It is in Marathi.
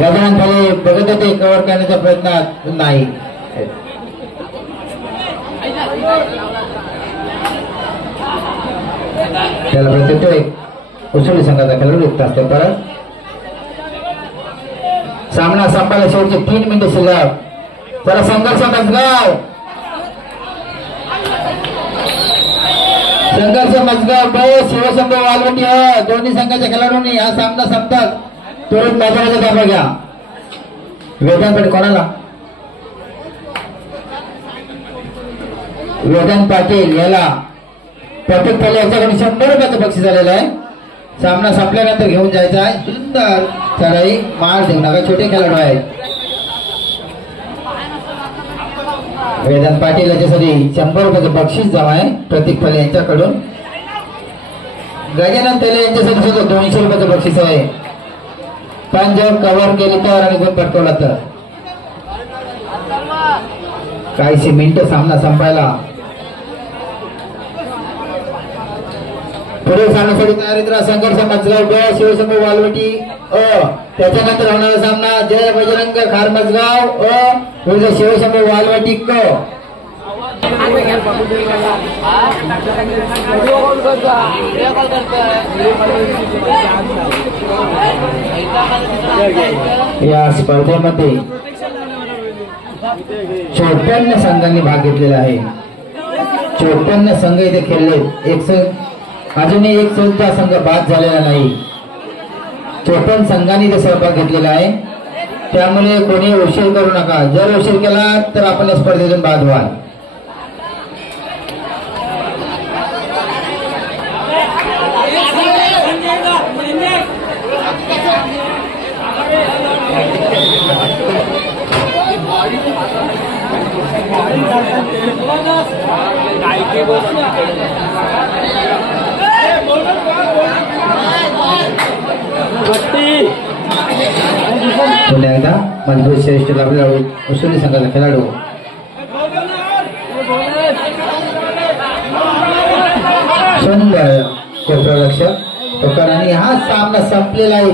गजानन खाली बघत होते, कव्हर करण्याचा प्रयत्न नाही. त्याला प्रत्युत्तर उसळी संघाचा खेळाडू रिक्त असते. परत सामना संपायला शेवटचे 3 मिनिटे शिल्लक. चला संघर्ष मजगाव, संघर्ष मजगाव बस शिवशंभू वालवटी दोन्ही संघाच्या खेळाडूंनी हा सामना संपतात तुरंत मैदानाचा ताबा घ्या. वेदांत कोणाला? वेदांत पाटील याला प्रत्येक पहिले याच्याकडून 100 रुपयाचं बक्षीस आलेलं आहे. सामना संपल्यानंतर घेऊन जायचा आहे. सुंदर चढाई, मार देऊ नका, छोटे खेळाडू आहेत. वेदांत पाटील याच्यासाठी 100 रुपयाचं बक्षीस जमा आहे प्रत्येक पहिले यांच्याकडून. गजानन तेले यांच्यासाठी सुद्धा 200 रुपयाचं बक्षीस आहे. पण जर कव्हर केली तर आणि गुण पटकवला तर. काहीशी मिनिटं सामना संपायला. पुढील सामन्यासाठी तयारीत राहा. संघर्ष मजगाव ब शिवशंभू वालवटी त्याच्यानंतर होणारा सामना जय बजरंग खार मजगाव विरुद्ध शिवशंभू वालवटी क. या स्पर्धेमध्ये 54 संघांनी भाग घेतलेला आहे. 54 संघ इथे खेळले. अजूनही एक सुद्धा संघ बाद झालेला नाही. 54 संघांनी इथे सहभाग घेतलेला आहे. त्यामुळे कोणी उशीर करू नका. जर उशीर केला तर आपण या स्पर्धेतून बाद व्हाल. पुन्हा एकदा मजबूत श्रेष्ठ आपल्या उसळी संघाचा खेळाडू सुंदर क्षेत्ररक्षक आणि हा सामना संपलेला आहे.